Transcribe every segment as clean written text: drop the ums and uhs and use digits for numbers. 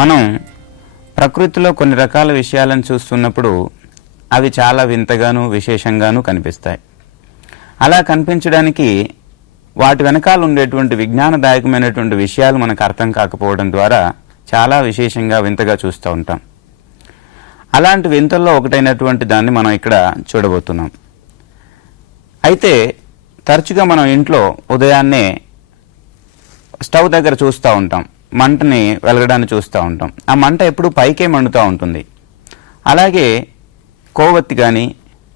మనం ప్రకృతిలో కొన్ని రకాల విషయాలను చూస్తున్నప్పుడు అవి చాలా వింతగాను విశేషంగాను కనిపిస్తాయి. అలా కనిపించడానికి వాటి వెనకాల ఉండేటువంటి విజ్ఞానదాయకమైనటువంటి విషయాలు మనకు అర్థం కాకపోవడం ద్వారా చాలా విశేషంగా వింతగా చూస్తూ ఉంటాం. అలాంటి వింతల్లో ఒకటైనటువంటి దాన్ని మనం ఇక్కడ చూడబోతున్నాం. అయితే తరచుగా మనం ఇంట్లో ఉదయాన్నే స్టవ్ దగ్గర చూస్తూ ఉంటాం, మంటని వెలగడాన్ని చూస్తూ ఉంటాం. ఆ మంట ఎప్పుడు పైకే మండుతూ ఉంటుంది. అలాగే కొవ్వొత్తి కానీ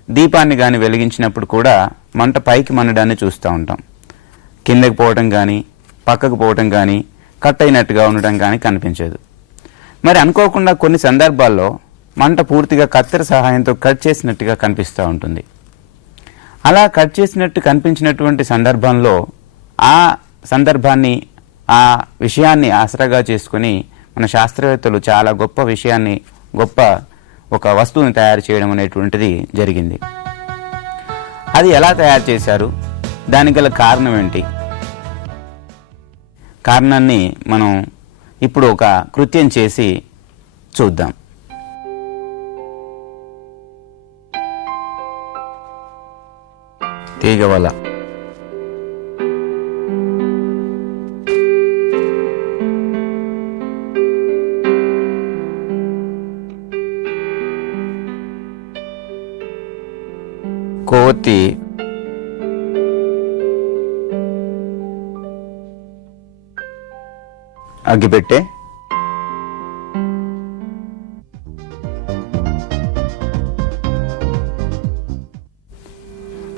దీపాన్ని కానీ వెలిగించినప్పుడు కూడా మంట పైకి మండడాన్ని చూస్తూ ఉంటాం. కిందకి పోవటం కానీ పక్కకు పోవటం కానీ కట్ అయినట్టుగా ఉండటం కానీ కనిపించదు. మరి అనుకోకుండా కొన్ని సందర్భాల్లో మంట పూర్తిగా కత్తెర సహాయంతో కట్ చేసినట్టుగా కనిపిస్తూ ఉంటుంది. అలా కట్ చేసినట్టు కనిపించినటువంటి సందర్భంలో ఆ సందర్భాన్ని ఆ విషయాన్ని ఆసరాగా చేసుకుని మన శాస్త్రవేత్తలు చాలా గొప్ప విషయాన్ని, గొప్ప ఒక వస్తువుని తయారు చేయడం అనేటువంటిది జరిగింది. అది ఎలా తయారు చేశారు, దానికి గల కారణం ఏంటి, కారణాన్ని మనం ఇప్పుడు ఒక కృత్యం చేసి చూద్దాం. తీగవల కొవ్వొత్తి అగ్గిపెట్టె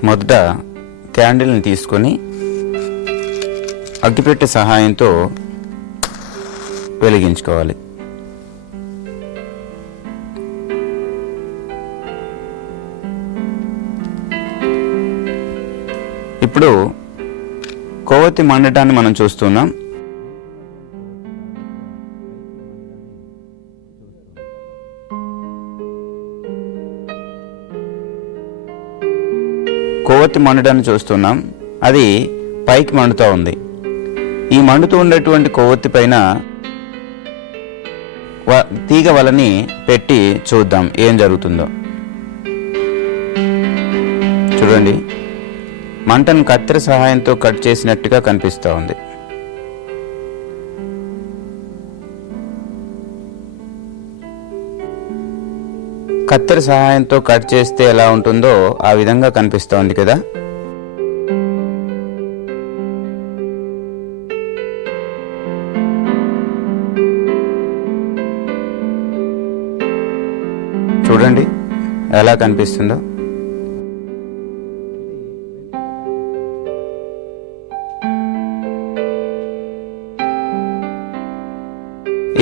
మొదట క్యాండిల్ని తీసుకొని అగ్గిపెట్టె సహాయంతో వెలిగించుకోవాలి. ఇప్పుడు కొవ్వొత్తి మండటాన్ని మనం చూస్తున్నాం. కొవ్వొత్తి మండటాన్ని చూస్తున్నాం, అది పైకి మండుతూ ఉంది. ఈ మండుతూ ఉండేటువంటి కొవ్వొత్తి పైన తీగ వలని పెట్టి చూద్దాం ఏం జరుగుతుందో. చూడండి, మంటను కత్తెర సహాయంతో కట్ చేసినట్టుగా కనిపిస్తూ ఉంది. కత్తెర సహాయంతో కట్ చేస్తే ఎలా ఉంటుందో ఆ విధంగా కనిపిస్తూ ఉంది కదా. చూడండి ఎలా కనిపిస్తుందో.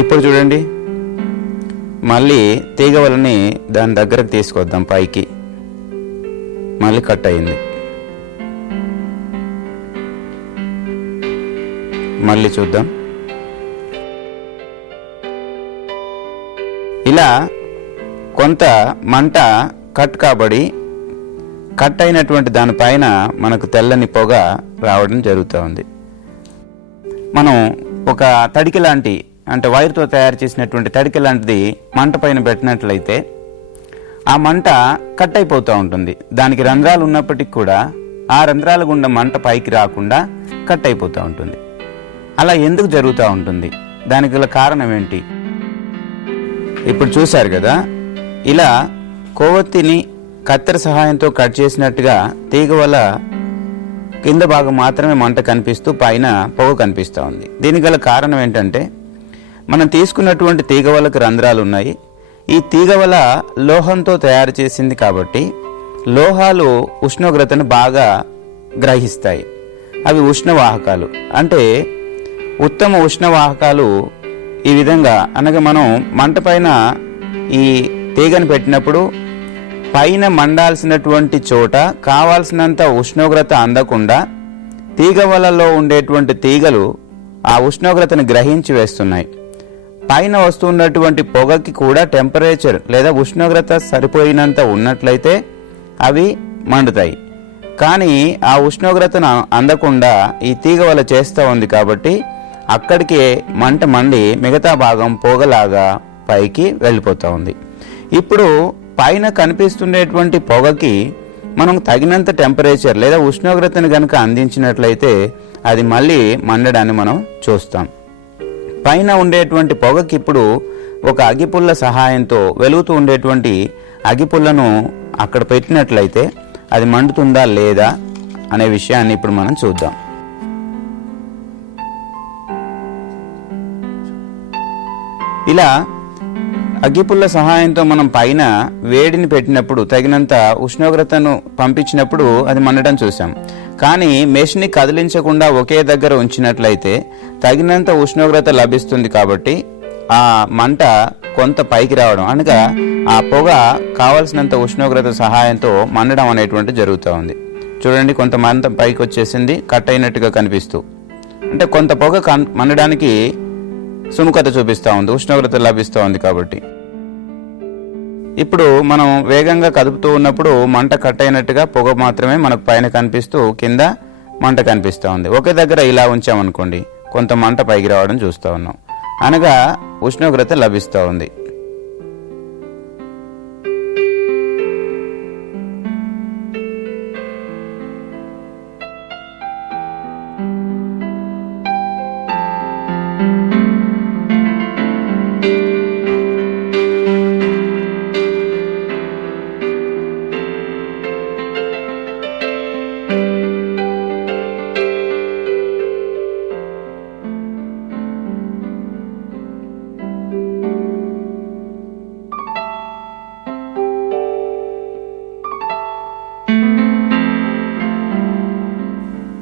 ఇప్పుడు చూడండి, మళ్ళీ తీగ వలని దాని దగ్గరకు తీసుకొద్దాం పైకి. మళ్ళీ కట్ అయింది. మళ్ళీ చూద్దాం. ఇలా కొంత మంట కట్ కాబడి కట్ అయినటువంటి దానిపైన మనకు తెల్లని పొగ రావడం జరుగుతూ ఉంది. మనం ఒక తడికి లాంటి, అంటే వైర్తో తయారు చేసినటువంటి తడికి లాంటిది మంట పైన పెట్టినట్లయితే ఆ మంట కట్ అయిపోతూ ఉంటుంది. దానికి రంధ్రాలు ఉన్నప్పటికీ కూడా ఆ రంధ్రాల గుండా మంట పైకి రాకుండా కట్ అయిపోతూ ఉంటుంది. అలా ఎందుకు జరుగుతూ ఉంటుంది, దానికి గల కారణం ఏంటి? ఇప్పుడు చూశారు కదా, ఇలా కొవ్వొత్తిని కత్తెర సహాయంతో కట్ చేసినట్టుగా తీగ వల్ల కింద భాగం మాత్రమే మంట కనిపిస్తూ పైన పొగ కనిపిస్తూ ఉంది. దీనికి గల కారణం ఏంటంటే, మనం తీసుకున్నటువంటి తీగవలకు రంధ్రాలు ఉన్నాయి. ఈ తీగవల లోహంతో తయారు చేసింది కాబట్టి లోహాలు ఉష్ణోగ్రతను బాగా గ్రహిస్తాయి. అవి ఉష్ణవాహకాలు, అంటే ఉత్తమ ఉష్ణవాహకాలు. ఈ విధంగా అనగా మనం మంట పైన ఈ తీగను పెట్టినప్పుడు పైన మండాల్సినటువంటి చోట కావాల్సినంత ఉష్ణోగ్రత అందకుండా తీగవలలో ఉండేటువంటి తీగలు ఆ ఉష్ణోగ్రతను గ్రహించి వేస్తున్నాయి. పైన వస్తున్నటువంటి పొగకి కూడా టెంపరేచర్ లేదా ఉష్ణోగ్రత సరిపోయినంత ఉన్నట్లయితే అవి మండుతాయి. కానీ ఆ ఉష్ణోగ్రతను అందకుండా ఈ తీగ వల చేస్తూ ఉంది కాబట్టి అక్కడికే మంట మండి మిగతా భాగం పొగలాగా పైకి వెళ్ళిపోతూ ఉంది. ఇప్పుడు పైన కనిపిస్తుండేటువంటి పొగకి మనం తగినంత టెంపరేచర్ లేదా ఉష్ణోగ్రతను కనుక అందించినట్లయితే అది మళ్ళీ మండడాన్ని మనం చూస్తాం. పైన ఉండేటువంటి పొగకి ఇప్పుడు ఒక అగిపుల్ల సహాయంతో వెలుగుతూ ఉండేటువంటి అగిపుల్లను అక్కడ పెట్టినట్లయితే అది మండుతుందా లేదా అనే విషయాన్ని ఇప్పుడు మనం చూద్దాం. ఇలా అగ్గిపుల్ల సహాయంతో మనం పైన వేడిని పెట్టినప్పుడు తగినంత ఉష్ణోగ్రతను పంపించినప్పుడు అది మండటం చూసాం. కానీ మెష్ని కదిలించకుండా ఒకే దగ్గర ఉంచినట్లయితే తగినంత ఉష్ణోగ్రత లభిస్తుంది. కాబట్టి ఆ మంట కొంత పైకి రావడం అనగా ఆ పొగ కావలసినంత ఉష్ణోగ్రత సహాయంతో మండడం అనేటువంటి జరుగుతూ ఉంది. చూడండి, కొంత మంట పైకి వచ్చేసింది, కట్ అయినట్టుగా కనిపిస్తూ, అంటే కొంత పొగ మండడానికి సుముఖత చూపిస్తూ ఉంది, ఉష్ణోగ్రత లభిస్తూ ఉంది. కాబట్టి ఇప్పుడు మనం వేగంగా కదుపుతూ ఉన్నప్పుడు మంట కట్ అయినట్టుగా పొగ మాత్రమే మనకు పైన కనిపిస్తూ కింద మంట కనిపిస్తూ ఉంది. ఒకే దగ్గర ఇలా ఉంచామనుకోండి, కొంత మంట పైకి రావడం చూస్తూ ఉన్నాం, అనగా ఉష్ణోగ్రత లభిస్తూ ఉంది.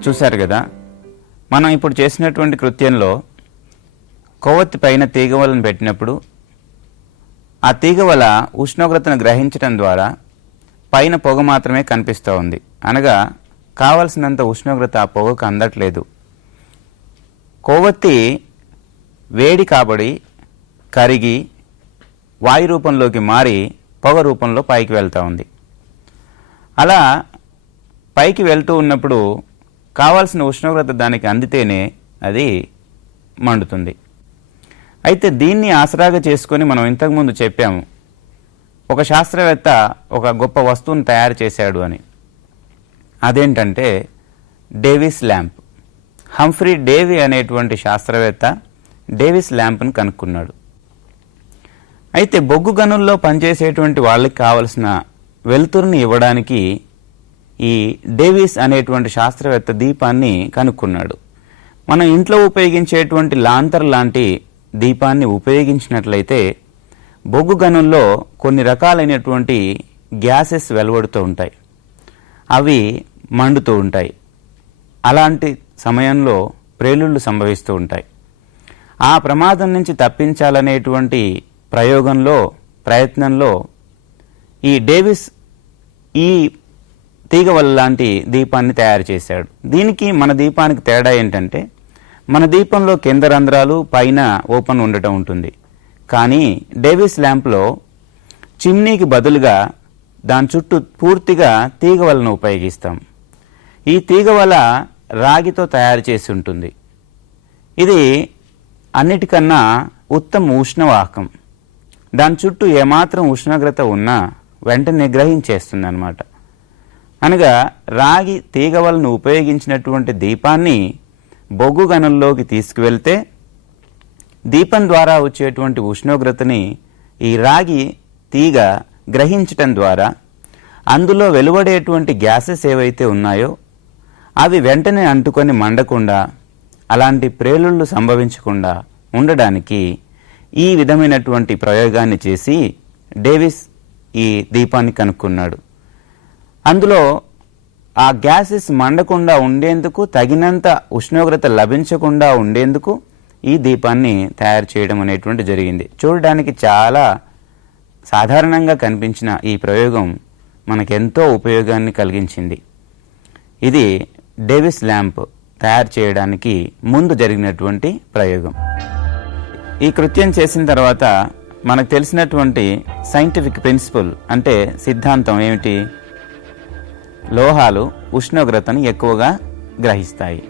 చూశారు కదా, మనం ఇప్పుడు చేసినటువంటి కృత్యంలో కొవ్వొత్తి పైన తీగవలను పెట్టినప్పుడు ఆ తీగవల ఉష్ణోగ్రతను గ్రహించడం ద్వారా పైన పొగ మాత్రమే కనిపిస్తూ ఉంది, అనగా కావలసినంత ఉష్ణోగ్రత ఆ పొగకు అందట్లేదు. కొవ్వొత్తి వేడి కాబడి కరిగి వాయు రూపంలోకి మారి పొగ రూపంలో పైకి వెళ్తూ ఉంది. అలా పైకి వెళ్తూ ఉన్నప్పుడు కావాల్సిన ఉష్ణోగ్రత దానికి అందితేనే అది మండుతుంది. అయితే దీన్ని ఆసరాగా చేసుకొని మనం ఇంతకుముందు చెప్పాము, ఒక శాస్త్రవేత్త ఒక గొప్ప వస్తువును తయారు చేశాడు అని. అదేంటంటే డేవిస్ ల్యాంప్. హంఫ్రీ డేవి అనేటువంటి శాస్త్రవేత్త డేవిస్ ల్యాంప్ను కనుక్కున్నాడు. అయితే బొగ్గు గనుల్లో పనిచేసేటువంటి వాళ్ళకి కావలసిన వెలుతురుని ఇవ్వడానికి ఈ డేవిస్ అనేటువంటి శాస్త్రవేత్త దీపాన్ని కనుక్కున్నాడు. మనం ఇంట్లో ఉపయోగించేటువంటి లాంతర్ లాంటి దీపాన్ని ఉపయోగించినట్లయితే బొగ్గు గనుల్లో కొన్ని రకాలైనటువంటి గ్యాసెస్ వెలువడుతూ ఉంటాయి, అవి మండుతూ ఉంటాయి. అలాంటి సమయంలో ప్రేలుళ్ళు సంభవిస్తూ ఉంటాయి. ఆ ప్రమాదం నుంచి తప్పించాలనేటువంటి ప్రయత్నంలో ఈ డేవిస్ ఈ తీగవల లాంటి దీపాన్ని తయారు చేశాడు. దీనికి మన దీపానికి తేడా ఏంటంటే, మన దీపంలో కింద రంధ్రాలు పైన ఓపెన్ ఉండటం ఉంటుంది. కానీ డేవిస్ ల్యాంప్లో చిమ్నీకి బదులుగా దాని చుట్టూ పూర్తిగా తీగవలను ఉపయోగిస్తాం. ఈ తీగవల రాగితో తయారు చేసి ఉంటుంది. ఇది అన్నిటికన్నా ఉత్తమ ఉష్ణవాహకం. దాని చుట్టూ ఏమాత్రం ఉష్ణోగ్రత ఉన్నా వెంటనే గ్రహించేస్తుంది అన్నమాట. అనగా రాగి తీగవలను ఉపయోగించినటువంటి దీపాన్ని బొగ్గు గనుల్లోకి తీసుకువెళ్తే దీపం ద్వారా వచ్చేటువంటి ఉష్ణోగ్రతని ఈ రాగి తీగ గ్రహించటం ద్వారా అందులో వెలువడేటువంటి గ్యాసెస్ ఏవైతే ఉన్నాయో అవి వెంటనే అంటుకొని మండకుండా, అలాంటి ప్రేలుళ్ళు సంభవించకుండా ఉండడానికి ఈ విధమైనటువంటి ప్రయోగాన్ని చేసి డేవిస్ ఈ దీపాన్ని కనుక్కున్నాడు. అందులో ఆ గ్యాసెస్ మండకుండా ఉండేందుకు, తగినంత ఉష్ణోగ్రత లభించకుండా ఉండేందుకు ఈ దీపాన్ని తయారు చేయడం అనేటువంటి జరిగింది. చూడడానికి చాలా సాధారణంగా కనిపించిన ఈ ప్రయోగం మనకెంతో ఉపయోగాన్ని కలిగించింది. ఇది డేవిస్ ల్యాంప్ తయారు చేయడానికి ముందు జరిగినటువంటి ప్రయోగం. ఈ కృత్యం చేసిన తర్వాత మనకు తెలిసినటువంటి సైంటిఫిక్ ప్రిన్సిపల్ అంటే సిద్ధాంతం ఏమిటి? లోహాలు ఉష్ణోగ్రతను ఎక్కువగా గ్రహిస్తాయి.